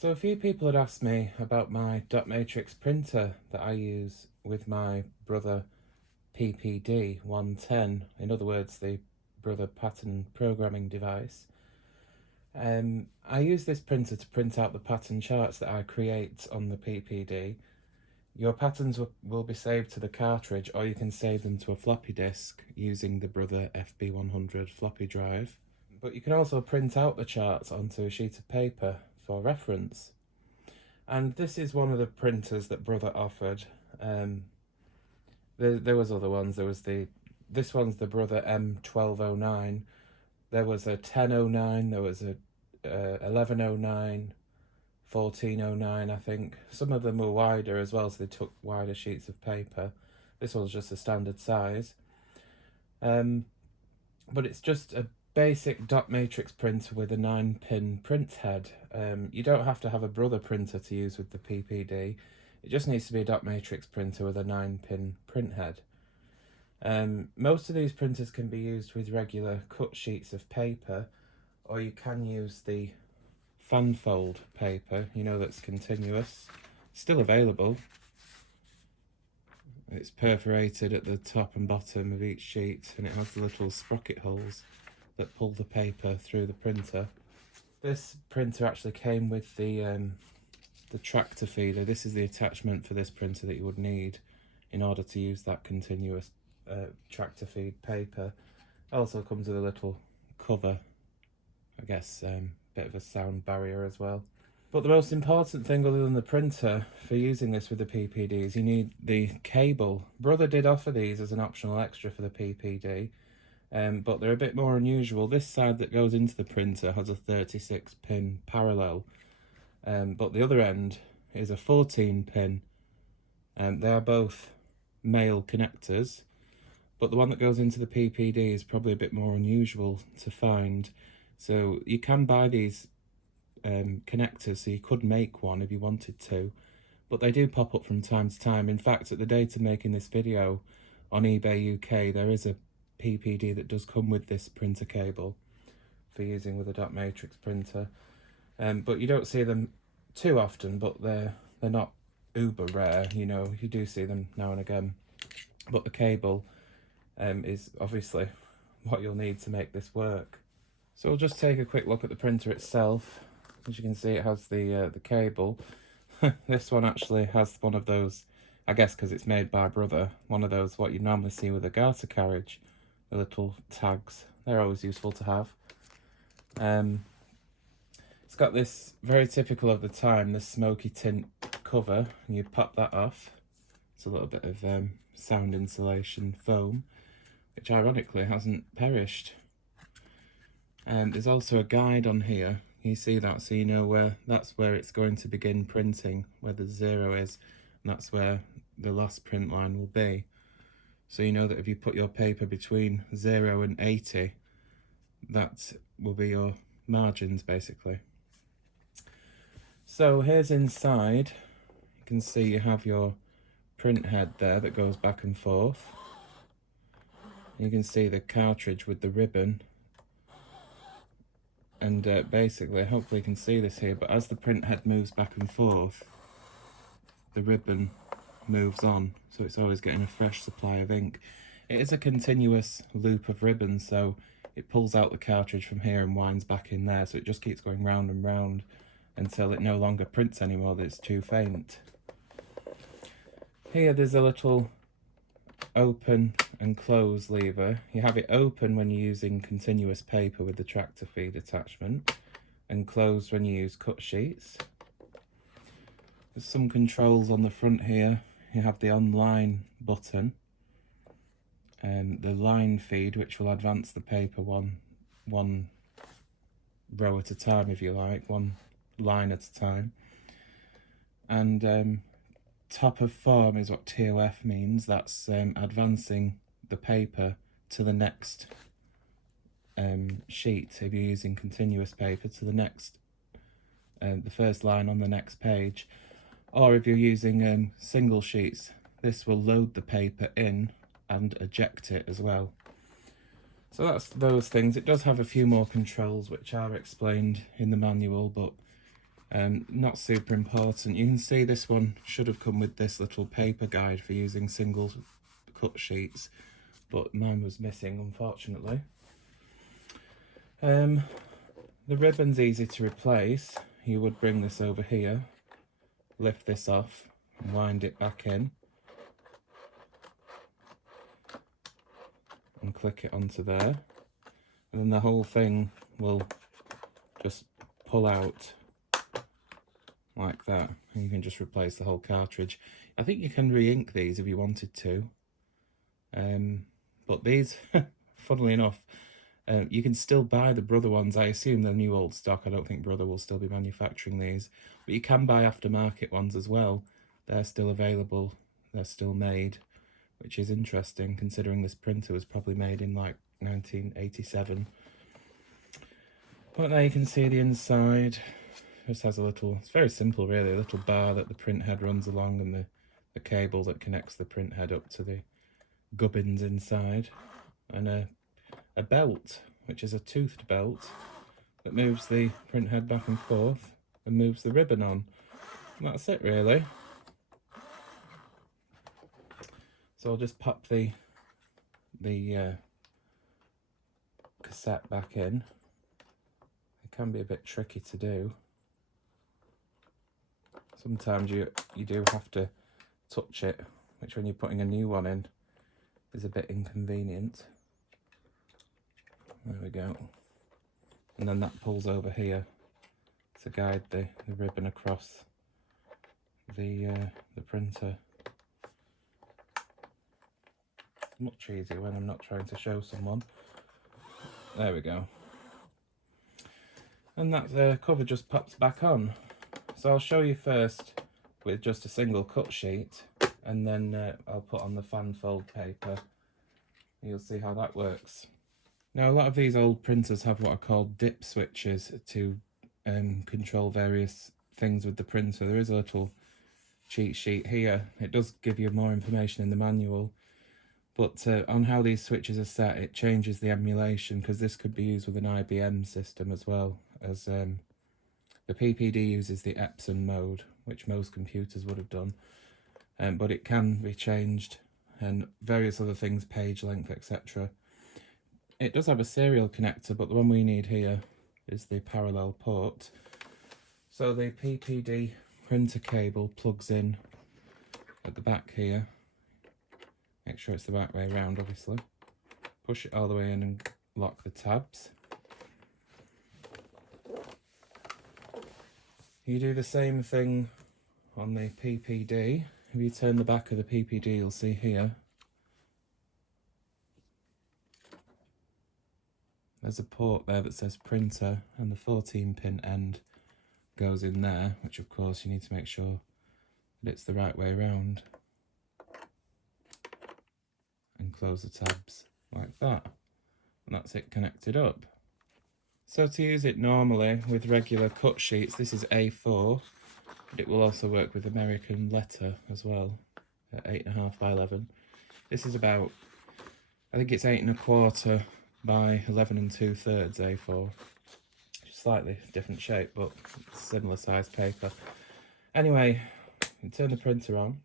So a few people had asked me about my dot matrix printer that I use with my Brother PPD-110, in other words the Brother pattern programming device. I use this printer to print out the pattern charts that I create on the PPD. Your patterns will be saved to the cartridge, or you can save them to a floppy disk using the Brother FB100 floppy drive. But you can also print out the charts onto a sheet of paper for reference. And this is one of the printers that Brother offered. There was other ones. This one's the Brother M1209. There was a 1009. There was a 1109, 1409. I think some of them were wider as well, so they took wider sheets of paper. This one's just a standard size. But it's just a basic dot matrix printer with a 9-pin print head. You don't have to have a Brother printer to use with the PPD. It just needs to be a dot matrix printer with a 9-pin print head. Most of these printers can be used with regular cut sheets of paper, or you can use the fan fold paper, that's continuous. It's still available. It's perforated at the top and bottom of each sheet, and it has the little sprocket holes that pull the paper through the printer. This printer actually came with the tractor feeder. This is the attachment for this printer that you would need in order to use that continuous tractor feed paper. It also comes with a little cover, I guess, bit of a sound barrier as well. But the most important thing other than the printer for using this with the PPD is you need the cable. Brother did offer these as an optional extra for the PPD, but they're a bit more unusual. This side that goes into the printer has a 36-pin parallel, but the other end is a 14-pin. They are both male connectors, but the one that goes into the PPD is probably a bit more unusual to find. So you can buy these connectors, so you could make one if you wanted to, but they do pop up from time to time. In fact, at the date of making this video on eBay UK, there is a PPD that does come with this printer cable for using with a dot matrix printer, but you don't see them too often, but they're not uber rare. You do see them now and again, but the cable is obviously what you'll need to make this work. So we'll just take a quick look at the printer itself. As you can see, it has the cable. This one actually has one of those, I guess because it's made by Brother, one of those what you normally see with a garter carriage, the little tags. They're always useful to have. It's got this, very typical of the time, the smoky tint cover, and you pop that off. It's a little bit of sound insulation foam, which ironically hasn't perished. There's also a guide on here. You see that, so you know that's where it's going to begin printing, where the 0 is, and that's where the last print line will be. So you know that if you put your paper between 0 and 80, that will be your margins basically. So here's inside. You can see you have your print head there that goes back and forth. You can see the cartridge with the ribbon. And basically, hopefully you can see this here, but as the print head moves back and forth, the ribbon moves on, so it's always getting a fresh supply of ink. It is a continuous loop of ribbon, so it pulls out the cartridge from here and winds back in there, so it just keeps going round and round until it no longer prints anymore, that it's too faint. Here there's a little open and close lever. You have it open when you're using continuous paper with the tractor feed attachment, and closed when you use cut sheets. There's some controls on the front here. You have the online button and the line feed, which will advance the paper one row at a time, if you like, one line at a time. And top of form is what TOF means. That's advancing the paper to the next sheet. If you're using continuous paper, to the next, the first line on the next page. Or if you're using single sheets, this will load the paper in and eject it as well. So that's those things. It does have a few more controls which are explained in the manual, but Not super important. You can see this one should have come with this little paper guide for using single cut sheets, but mine was missing, unfortunately. The ribbon's easy to replace. You would bring this over here, lift this off, and wind it back in, and click it onto there, and then the whole thing will just pull out like that, and you can just replace the whole cartridge. I think you can re-ink these if you wanted to, but these, funnily enough, you can still buy the Brother ones. I assume they're new old stock. I don't think Brother will still be manufacturing these, but you can buy aftermarket ones as well. They're still available, they're still made, which is interesting considering this printer was probably made in like 1987. But there you can see the inside. Just has a little, it's very simple really, a little bar that the print head runs along, and the cable that connects the print head up to the gubbins inside, and a belt, which is a toothed belt that moves the print head back and forth and moves the ribbon on. And that's it really. So I'll just pop the cassette back in. It can be a bit tricky to do. Sometimes you do have to touch it, which when you're putting a new one in is a bit inconvenient. There we go. And then that pulls over here to guide the ribbon across the printer. It's much easier when I'm not trying to show someone. There we go. And that cover just pops back on. So I'll show you first with just a single cut sheet, and then I'll put on the fan fold paper. You'll see how that works. Now a lot of these old printers have what are called dip switches to control various things with the printer. There is a little cheat sheet here. It does give you more information in the manual, but on how these switches are set, it changes the emulation, because this could be used with an IBM system as well as the PPD uses the Epson mode, which most computers would have done, but it can be changed, and various other things, page length, etc. It does have a serial connector, but the one we need here is the parallel port. So the PPD printer cable plugs in at the back here. Make sure it's the right way around, obviously. Push it all the way in and lock the tabs. You do the same thing on the PPD. If you turn the back of the PPD, you'll see here there's a port there that says printer, and the 14-pin end goes in there, which of course you need to make sure that it's the right way around. And close the tabs like that. And that's it connected up. So to use it normally with regular cut sheets, this is A4, but it will also work with American letter as well, at 8.5 by 11. This is about, I think it's 8 1/4 by 11 2/3 A4. Slightly different shape, but similar size paper. Anyway, you turn the printer on,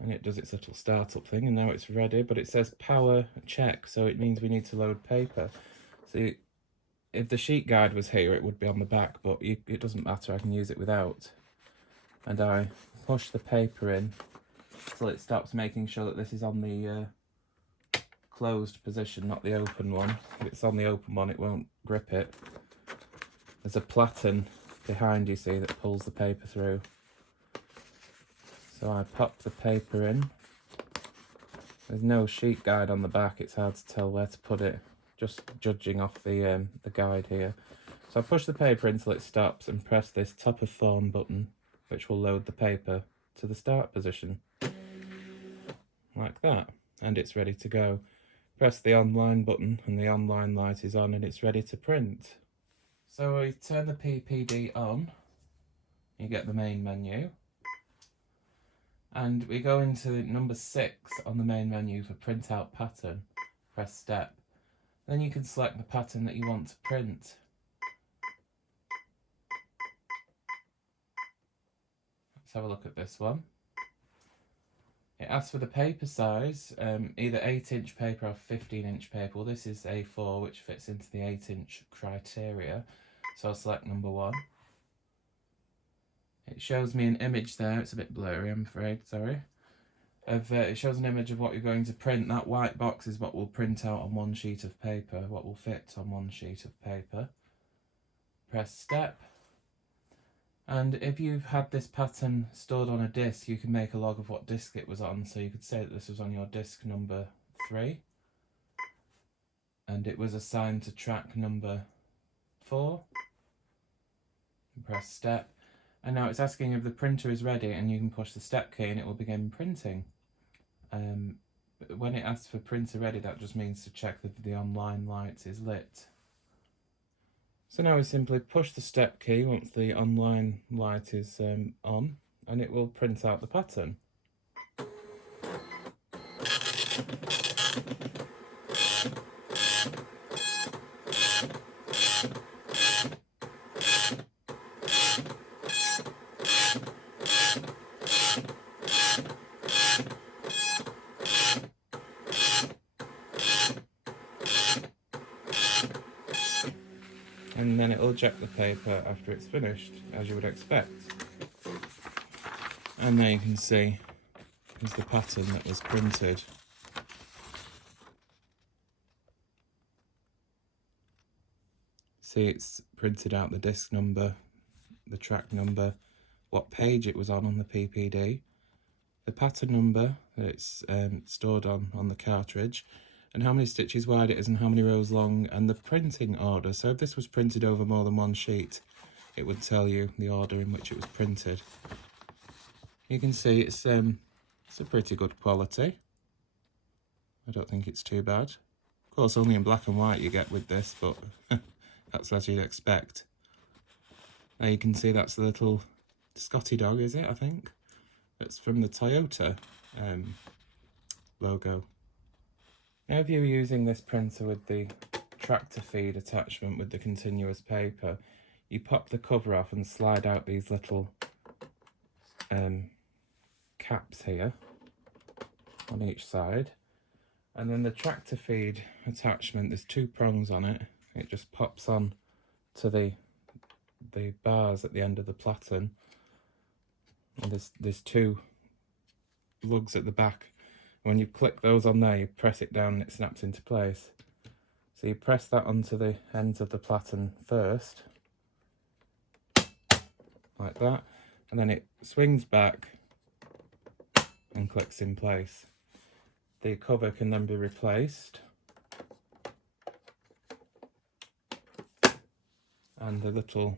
and it does its little startup thing, and now it's ready, but it says power check, so it means we need to load paper. So if the sheet guide was here, it would be on the back, but it doesn't matter, I can use it without. And I push the paper in till it stops, making sure that this is on the closed position, not the open one. If it's on the open one, it won't grip it. There's a platen behind, you see, that pulls the paper through. So I pop the paper in. There's no sheet guide on the back, it's hard to tell where to put it, just judging off the guide here. So I push the paper until it stops and press this top of phone button, which will load the paper to the start position. Like that. And it's ready to go. Press the online button and the online light is on, and it's ready to print. So we turn the PPD on, you get the main menu, and we go into number 6 on the main menu for print out pattern. Press step. Then you can select the pattern that you want to print. have a look at this one. It asks for the paper size, either 8-inch paper or 15-inch paper. Well, this is A4, which fits into the 8-inch criteria. So I'll select number 1. It shows me an image there. It's a bit blurry, I'm afraid, sorry. It shows an image of what you're going to print. That white box is what will print out on one sheet of paper, what will fit on one sheet of paper. Press step. And if you've had this pattern stored on a disc, you can make a log of what disc it was on. So you could say that this was on your disc number 3. And it was assigned to track number 4. Press step. And now it's asking if the printer is ready, and you can push the step key and it will begin printing. When it asks for printer ready, that just means to check that the online light is lit. So now we simply push the step key once the online light is on, and it will print out the pattern. And then it'll eject the paper after it's finished, as you would expect. And there you can see is the pattern that was printed. See, it's printed out the disc number, the track number, what page it was on the PPD, the pattern number that it's stored on the cartridge, and how many stitches wide it is and how many rows long, and the printing order. So if this was printed over more than one sheet, it would tell you the order in which it was printed. You can see it's a pretty good quality. I don't think it's too bad. Of course, only in black and white you get with this, but that's as you'd expect. There you can see that's the little Scotty dog, is it, I think? That's from the Toyota logo. Now if you're using this printer with the tractor feed attachment with the continuous paper, you pop the cover off and slide out these little caps here on each side. And then the tractor feed attachment, there's 2 prongs on it. It just pops on to the bars at the end of the platen. And there's 2 lugs at the back. When you click those on there, you press it down and it snaps into place. So you press that onto the ends of the platen first, like that, and then it swings back and clicks in place. The cover can then be replaced, and the little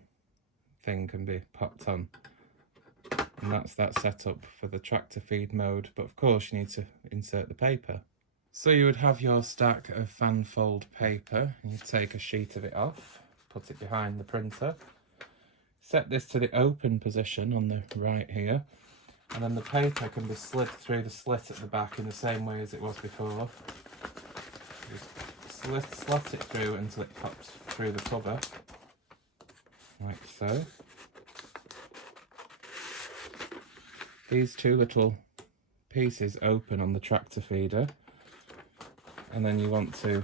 thing can be popped on. And that's that setup for the tractor feed mode, but of course you need to insert the paper. So you would have your stack of fan fold paper, and you take a sheet of it off, put it behind the printer, set this to the open position on the right here, and then the paper can be slid through the slit at the back in the same way as it was before. Just slot it through until it pops through the cover, like so. These 2 little pieces open on the tractor feeder, and then you want to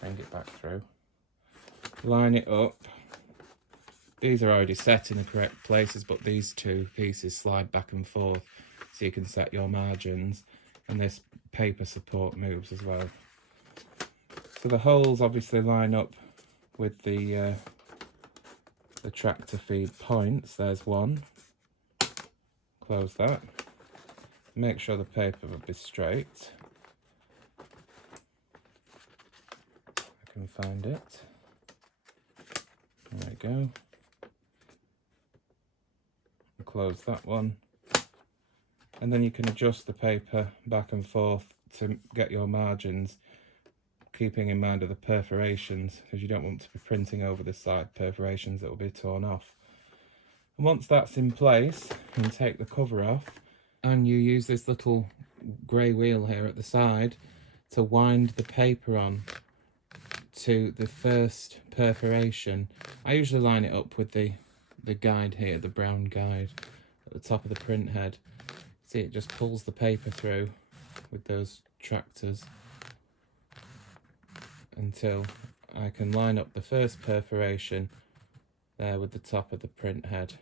bring it back through, line it up. These are already set in the correct places, but these 2 pieces slide back and forth so you can set your margins, and this paper support moves as well. So the holes obviously line up with the tractor feed points. There's one. Close that. Make sure the paper will be straight. I can find it. There we go. Close that one. And then you can adjust the paper back and forth to get your margins, keeping in mind of the perforations, because you don't want to be printing over the side perforations that will be torn off. And once that's in place, you can take the cover off, and you use this little grey wheel here at the side to wind the paper on to the first perforation. I usually line it up with the the guide here, the brown guide at the top of the print head. See, it just pulls the paper through with those tractors until I can line up the first perforation there with the top of the print head,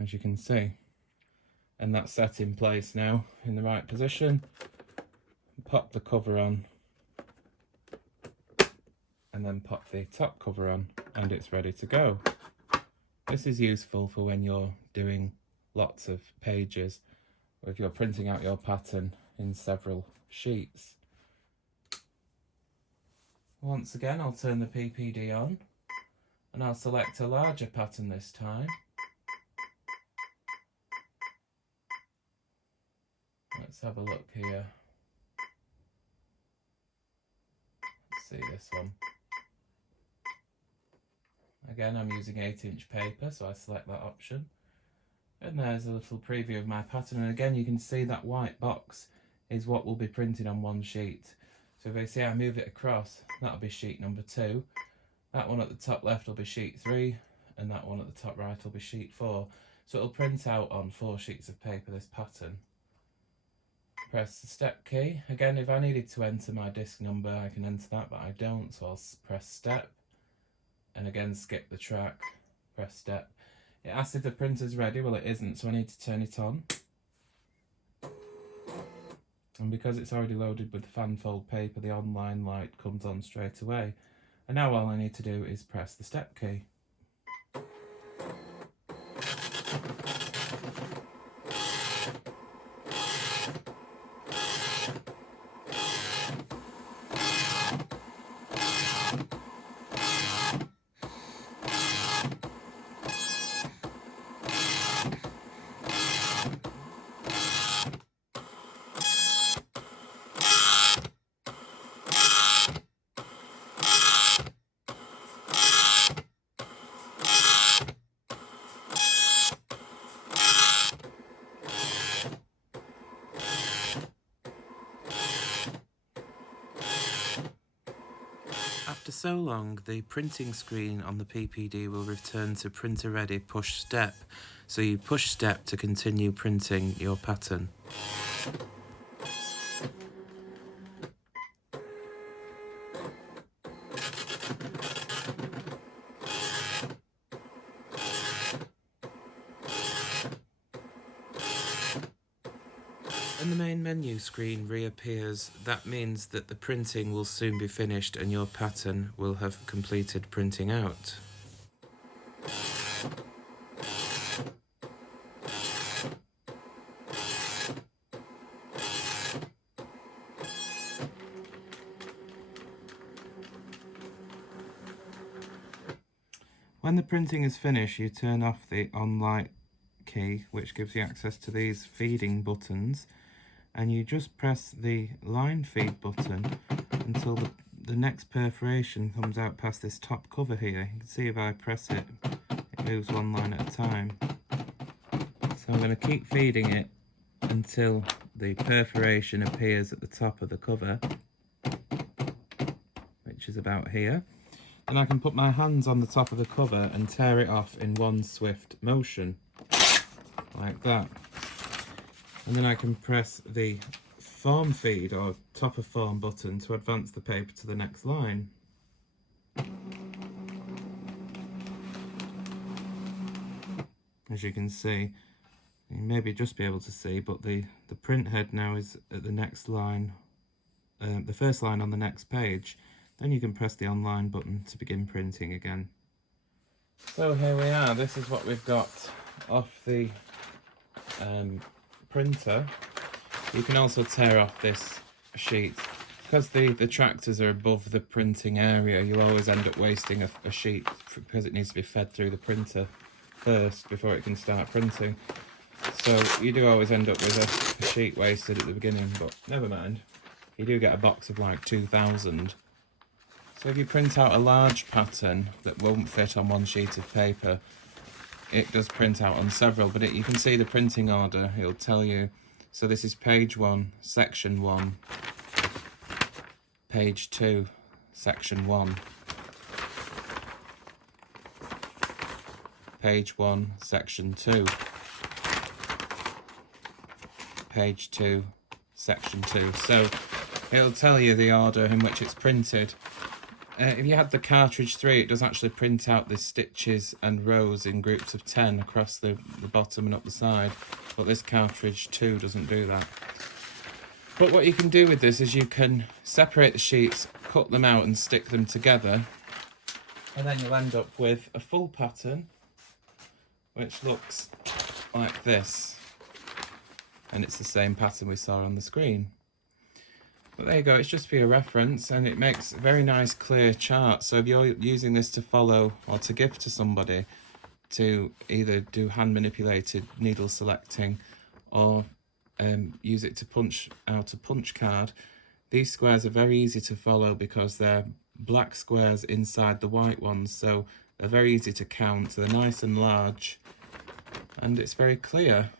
as you can see. And that's set in place now in the right position. Pop the cover on and then pop the top cover on, and it's ready to go. This is useful for when you're doing lots of pages, or if you're printing out your pattern in several sheets. Once again, I'll turn the PPD on and I'll select a larger pattern this time. Let's have a look here. Let's see this one. Again, I'm using 8-inch paper, so I select that option. And there's a little preview of my pattern. And again, you can see that white box is what will be printed on one sheet. So if I see I move it across, that'll be sheet number 2. That one at the top left will be sheet 3, and that one at the top right will be sheet 4. So it'll print out on 4 sheets of paper, this pattern. Press the step key. Again, if I needed to enter my disc number, I can enter that, but I don't, so I'll press step. And again, skip the track, press step. It asks if the printer's ready. Well, it isn't, so I need to turn it on. And because it's already loaded with fan fold paper, the online light comes on straight away. And now all I need to do is press the step key. After so long, the printing screen on the PPD will return to printer ready push step. So you push step to continue printing your pattern. When the main menu screen reappears, that means that the printing will soon be finished and your pattern will have completed printing out. When the printing is finished, you turn off the on light key, which gives you access to these feeding buttons, and you just press the line feed button until the next perforation comes out past this top cover here. You can see if I press it, it moves one line at a time. So I'm going to keep feeding it until the perforation appears at the top of the cover, which is about here. And I can put my hands on the top of the cover and tear it off in one swift motion, like that. And then I can press the form feed or top of form button to advance the paper to the next line. As you can see, you maybe just be able to see, but the print head now is at the next line, the first line on the next page. Then you can press the online button to begin printing again. So here we are, this is what we've got off the printer. You can also tear off this sheet. Because the tractors are above the printing area, you'll always end up wasting a sheet because it needs to be fed through the printer first before it can start printing. So you do always end up with a sheet wasted at the beginning, but never mind. You do get a box of like 2,000. So if you print out a large pattern that won't fit on one sheet of paper, it does print out on several, but you can see the printing order. It'll tell you, so this is page 1, section 1, page 2, section 1. page 1, section 2. Page 2, section 2. So it'll tell you the order in which it's printed. If you had the cartridge 3, it does actually print out the stitches and rows in groups of 10 across the bottom and up the side, but this cartridge 2 doesn't do that. But what you can do with this is you can separate the sheets, cut them out and stick them together, and then you'll end up with a full pattern which looks like this, and it's the same pattern we saw on the screen. But there you go, it's just for your reference, and it makes a very nice clear chart. So if you're using this to follow or to give to somebody to either do hand manipulated needle selecting or use it to punch out a punch card, these squares are very easy to follow because they're black squares inside the white ones, so they're very easy to count. They're nice and large, and it's very clear.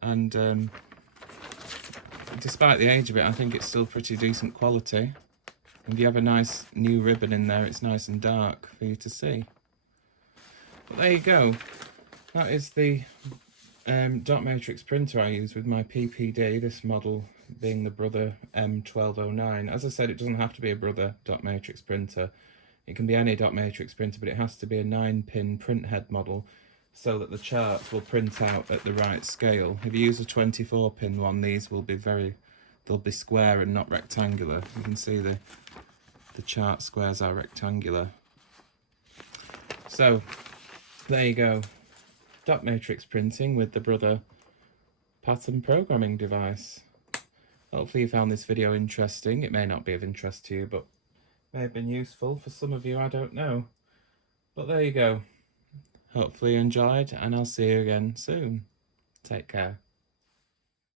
And despite the age of it, I think it's still pretty decent quality. If you have a nice new ribbon in there, it's nice and dark for you to see. But there you go. That is the dot matrix printer I use with my PPD, this model being the Brother M1209. As I said, it doesn't have to be a Brother dot matrix printer. It can be any dot matrix printer, but it has to be a 9-pin print head model so that the charts will print out at the right scale. If you use a 24-pin one, these will be they'll be square and not rectangular. You can see the chart squares are rectangular. So there you go. Dot matrix printing with the Brother pattern programming device. Hopefully you found this video interesting. It may not be of interest to you, but may have been useful for some of you, I don't know. But there you go. Hopefully you enjoyed, and I'll see you again soon. Take care.